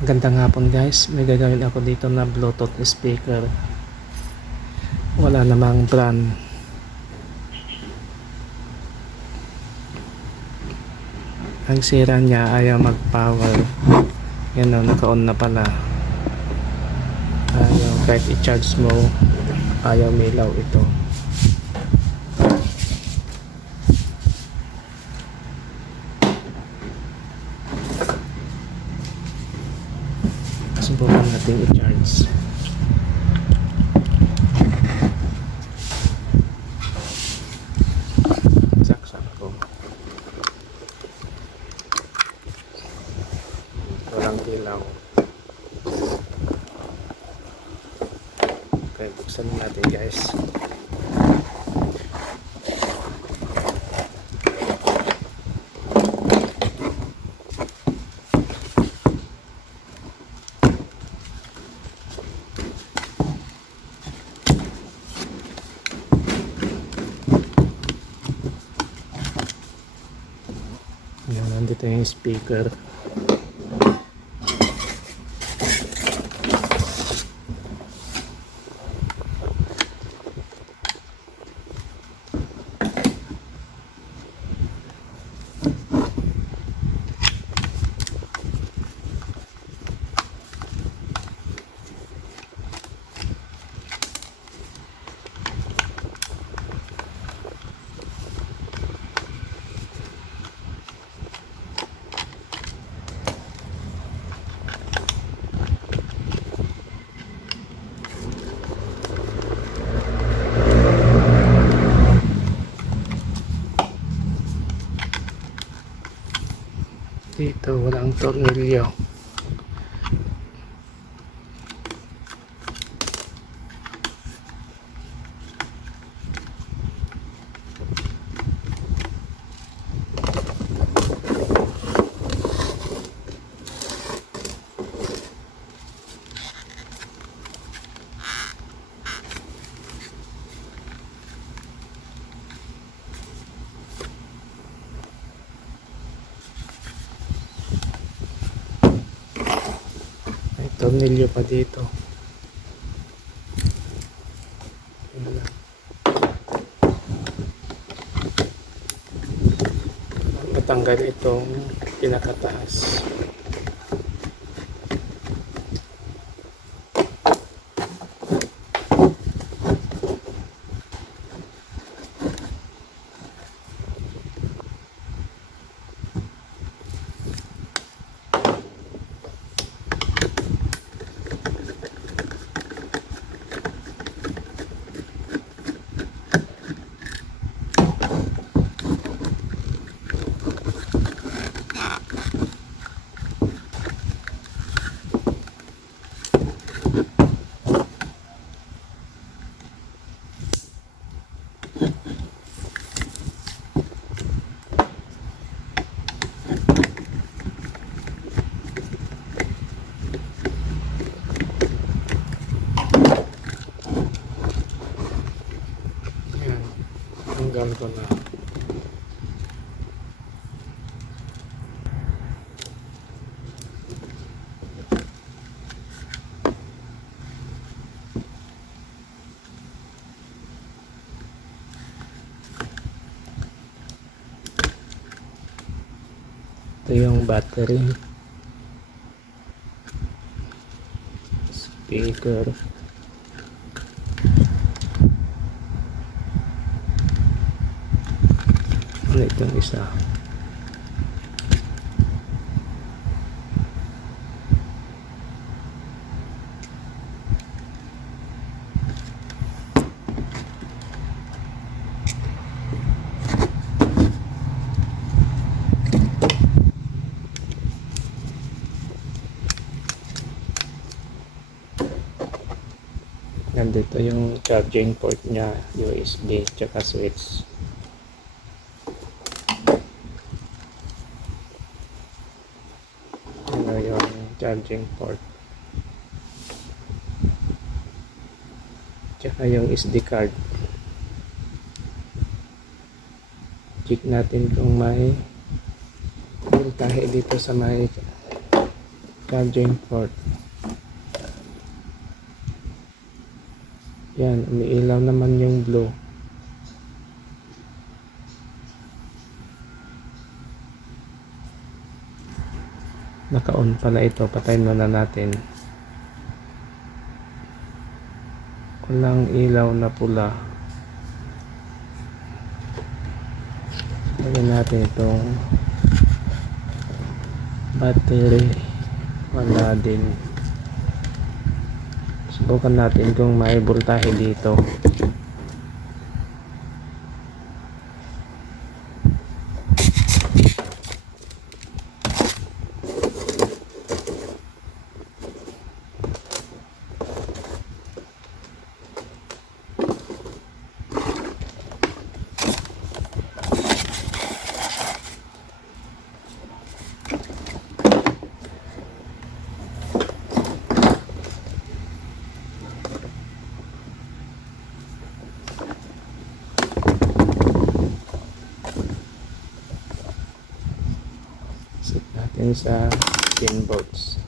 Magandang hapon guys, may gagawin ako dito na Bluetooth speaker. Wala namang brand. Ang sira niya, ayaw mag power. Yan o, naka-on na pala. Ayaw, kahit i-charge mo, ayaw milaw ito. Subukan natin i-charge. Saksak ko. Walang ilaw. Okay, buksan natin guys. Yan, nandito yung speaker. Dito walang tornilyo. Tornilyo pa dito. Matanggal itong pinakataas. Tanggal ko na. Ito yung battery, speaker. Ano itong isa? Nandito yung charging port niya, USB tsaka switch. Ano yung charging port tsaka yung SD card. Check natin kung may voltahe dito sa may charging port. Yan, umiilaw naman yung blue. Naka-on pala ito, patayin muna natin. Walang ilaw na pula. Lagyan natin itong battery. Wala din. Subukan natin kung may voltahe dito. Set natin sa 10 volts.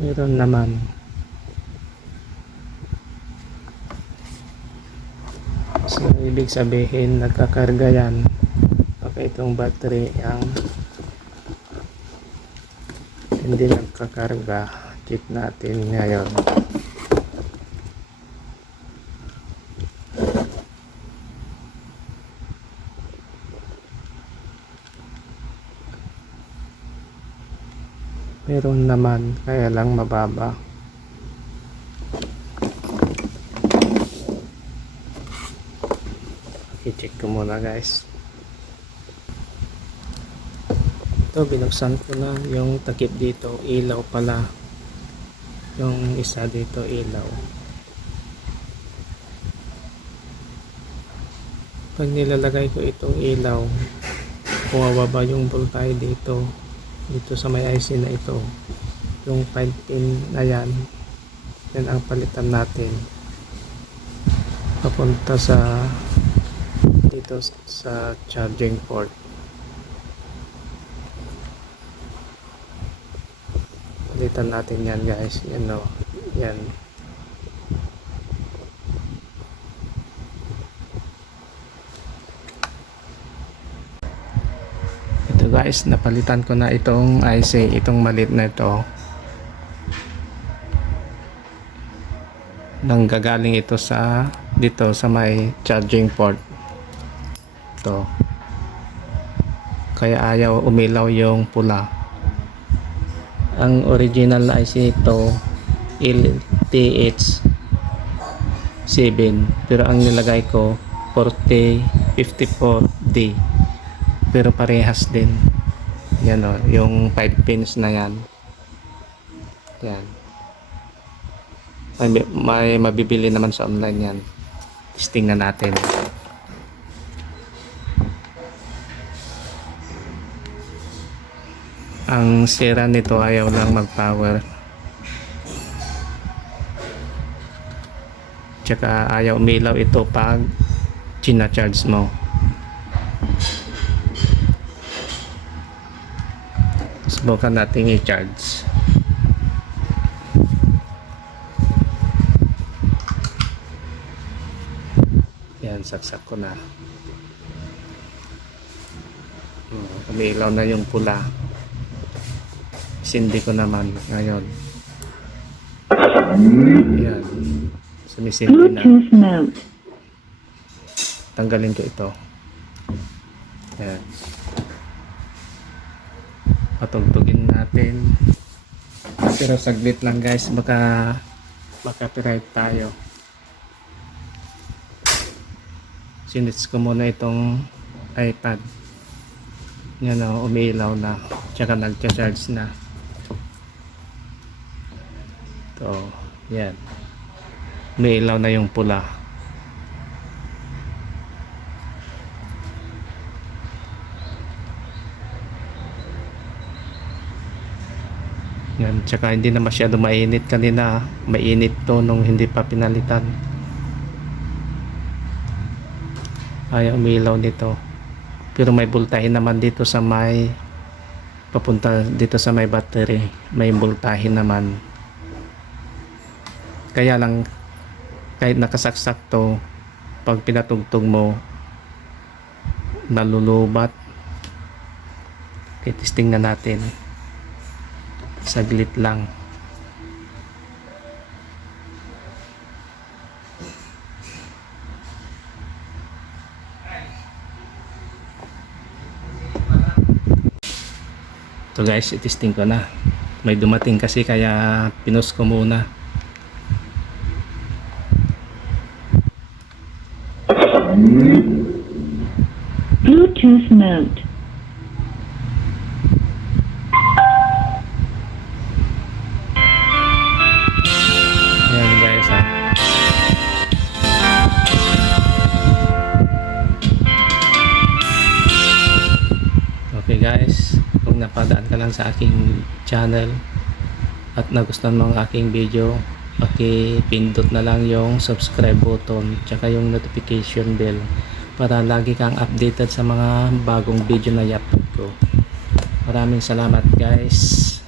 Meron naman. So, ibig sabihin nagkakarga yan. Baka itong battery ang hindi nagkakarga. Check natin ngayon. Meron naman, kaya lang mababa. I-check ko muna guys. Ito, binuksan ko na yung takip dito. Ilaw pala. Yung isa dito ilaw. Pag nilalagay ko itong ilaw, bumababa yung voltahe dito sa may IC na ito. Yung 5 pin na yan ang palitan natin papunta sa dito sa charging port. Palitan natin yan guys. Yan o, yan. Guys, napalitan ko na itong IC, itong maliit na ito. Nanggagaling ito sa dito sa may charging port. Ito. Kaya ayaw umilaw yung pula. Ang original na IC ito LTH7, pero ang nilagay ko 4054D. Pero parehas din. Yan o, yung 5 pins na yan. Yan. May mabibili naman sa online yan. Testing na natin. Ang sira nito, ayaw lang mag-power. Tsaka ayaw umilaw ito pag china-charge mo. Subukan natin i-charge. Yan, saksak ko na. Umiilaw na yung pula. Sindi ko naman ngayon. Yan. Sumisindi na. Tanggalin ko ito. Yan. Patugtugin natin. Pero saglit lang guys, baka copyright tayo. Sinits ko muna itong iPad. Yan o, umiilaw na. Tsaka nagcha-charge na. Ito, yan. Umiilaw na yung pula. Yan, tsaka hindi na masyado mainit kanina. Mainit to nung hindi pa pinalitan. Ayaw umilaw nito. Pero may voltahe naman dito sa may papunta dito sa may battery. May voltahe naman. Kaya lang kahit nakasaksak to, pag pinatugtog mo nalulubat. Okay, testing na natin. Saglit lang. So guys, itesting ko na. May dumating kasi kaya pinost ko muna. Bluetooth mode. Ayan guys ha. Okay guys, kung napadaan ka lang sa aking channel at nagustuhan mo ang aking video, pindot na lang yung subscribe button tsaka yung notification bell para lagi kang updated sa mga bagong video na i-upload ko. Maraming salamat guys.